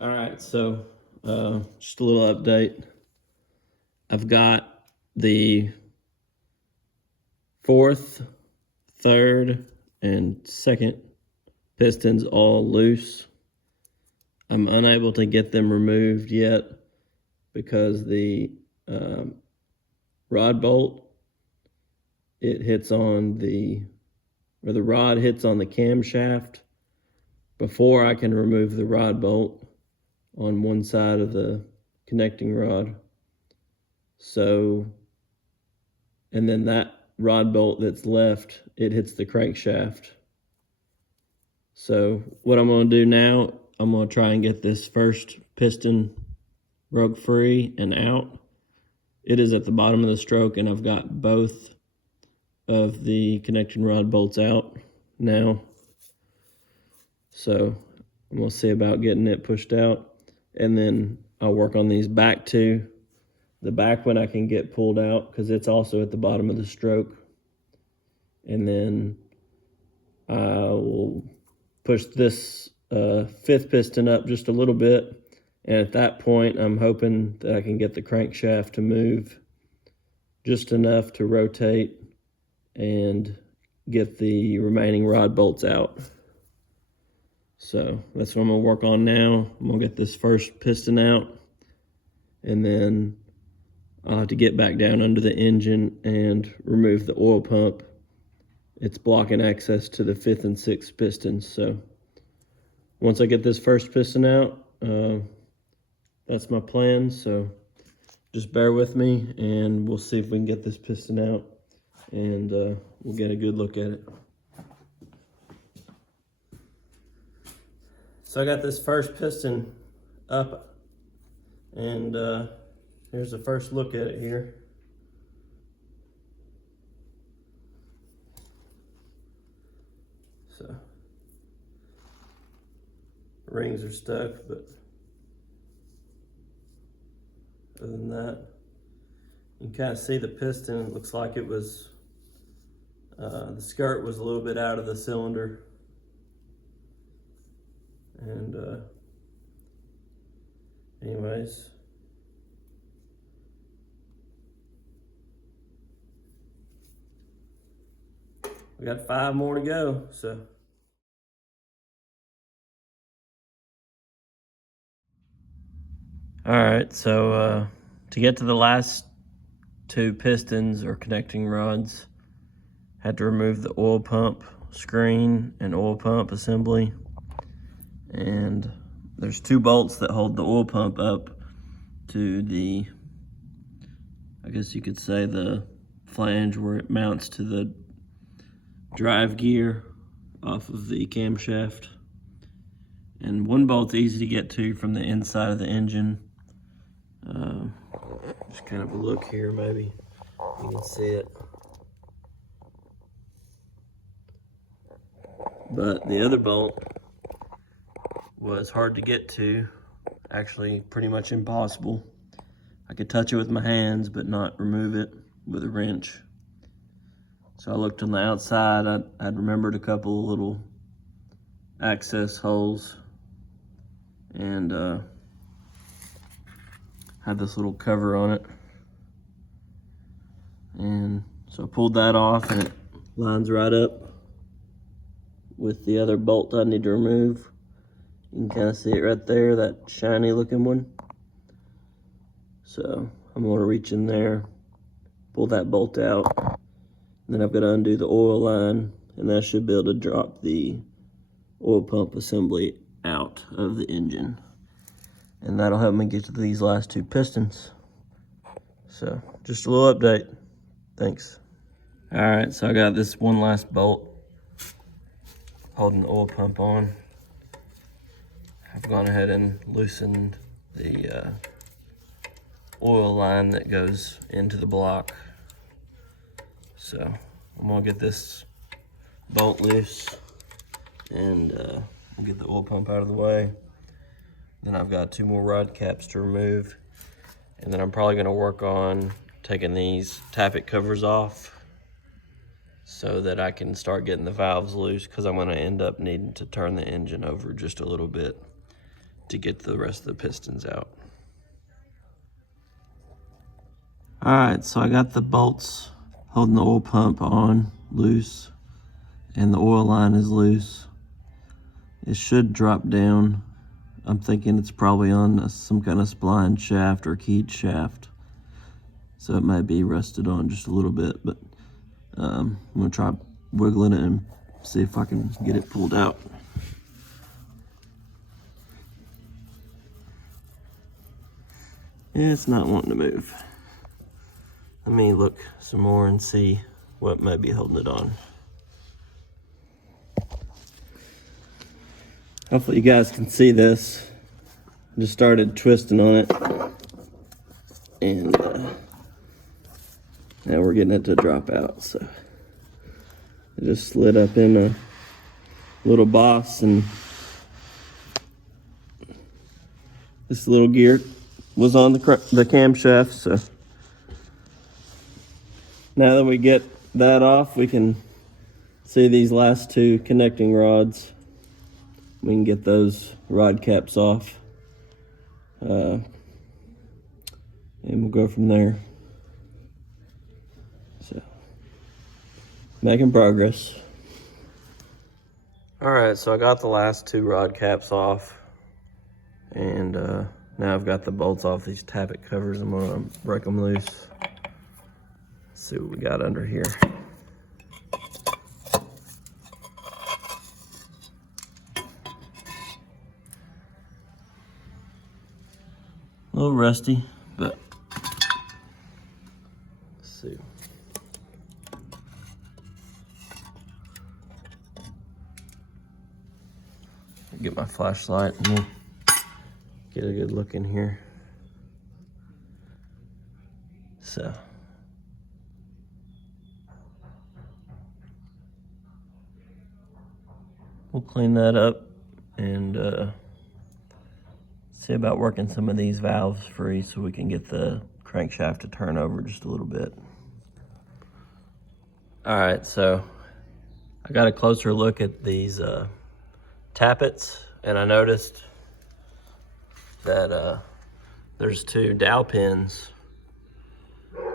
All right, so just a little update. I've got the fourth, third, and second pistons all loose. I'm unable to get them removed yet because the rod bolt, it hits on the rod hits on the camshaft before I can remove the rod bolt on one side of the connecting rod. So, and then that rod bolt that's left, it hits the crankshaft. So what I'm going to do now, I'm going to try and get this first piston broke free and out. It is at the bottom of the stroke, and I've got both of the connecting rod bolts out now. So I'm going to see about getting it pushed out, and then I'll work on these back two. The back one I can get pulled out because it's also at the bottom of the stroke. And then I will push this fifth piston up just a little bit. And at that point, I'm hoping that I can get the crankshaft to move just enough to rotate and get the remaining rod bolts out. So that's what I'm gonna work on now. I'm gonna get this first piston out, and then I'll have to get back down under the engine and remove the oil pump. It's blocking access to the fifth and sixth pistons. So once I get this first piston out, that's my plan. So just bear with me and we'll see if we can get this piston out, and we'll get a good look at it. So I got this first piston up, and here's the first look at it here. So rings are stuck, but other than that, you can kind of see the piston. It looks like it was, the skirt was a little bit out of the cylinder. And anyways, we got 5 more to go, so. All right, so to get to the last 2 pistons or connecting rods, had to remove the oil pump screen and oil pump assembly. And there's 2 bolts that hold the oil pump up to the, I guess you could say, the flange where it mounts to the drive gear off of the camshaft. And 1 bolt's easy to get to from the inside of the engine. Just kind of a look here, maybe you can see it. But the other bolt was hard to get to, actually pretty much impossible. I could touch it with my hands, but not remove it with a wrench. So I looked on the outside. I'd remembered a couple of little access holes, and had this little cover on it. And so I pulled that off, and it lines right up with the other bolt I need to remove. You can kind of see it right there, that shiny looking one. So I'm going to reach in there, pull that bolt out, and then I've got to undo the oil line, and that should be able to drop the oil pump assembly out of the engine. And that'll help me get to these last 2 pistons. So just a little update. Thanks. All right, so I got this one last bolt holding the oil pump on. I've gone ahead and loosened the oil line that goes into the block. So I'm gonna get this bolt loose, and we'll get the oil pump out of the way. Then I've got 2 more rod caps to remove, and then I'm probably gonna work on taking these tappet covers off so that I can start getting the valves loose, because I'm gonna end up needing to turn the engine over just a little bit to get the rest of the pistons out. All right, so I got the bolts holding the oil pump on loose, and the oil line is loose. It should drop down. I'm thinking it's probably on some kind of spline shaft or keyed shaft, so it might be rusted on just a little bit, but I'm gonna try wiggling it and see if I can get it pulled out. It's not wanting to move. Let me look some more and see what might be holding it on. Hopefully you guys can see this. I just started twisting on it, and now we're getting it to drop out. So it just slid up in a little boss, and this little gear was on the camshaft. So now that we get that off, we can see these last two connecting rods. We can get those rod caps off, and we'll go from there. So, making progress. All right, so I got the last two rod caps off, and now I've got the bolts off these tappet covers. I'm gonna break them loose. Let's see what we got under here. A little rusty, but let's see. Get my flashlight and we'll get a good look in here. So we'll clean that up and see about working some of these valves free so we can get the crankshaft to turn over just a little bit. All right, so I got a closer look at these tappets, and I noticed that there's 2 dowel pins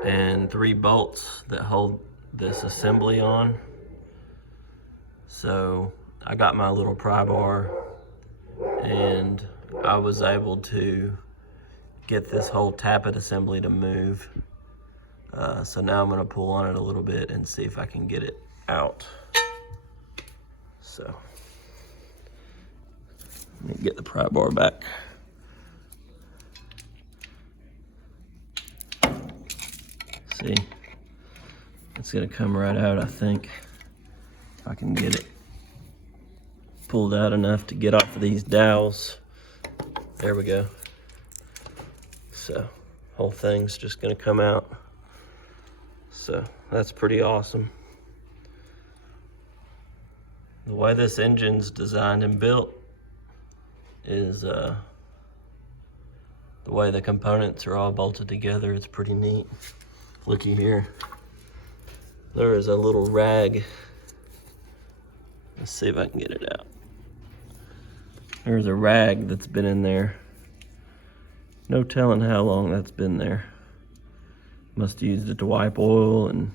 and 3 bolts that hold this assembly on. So I got my little pry bar, and I was able to get this whole tappet assembly to move. So now I'm gonna pull on it a little bit and see if I can get it out. So let me get the pry bar back. See, it's gonna come right out, I think, if I can get it pulled out enough to get off of these dowels. There we go. So whole thing's just gonna come out. So that's pretty awesome. The way this engine's designed and built is the way the components are all bolted together. It's pretty neat. Looky here. There is a little rag. Let's see if I can get it out. There's a rag that's been in there. No telling how long that's been there. Must have used it to wipe oil and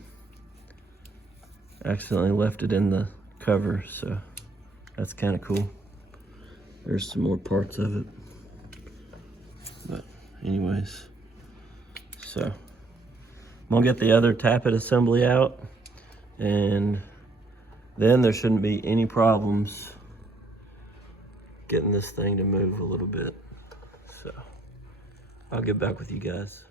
accidentally left it in the cover, so that's kind of cool. There's some more parts of it. But anyways, so I'm gonna get the other tappet assembly out, and then there shouldn't be any problems getting this thing to move a little bit. So I'll get back with you guys.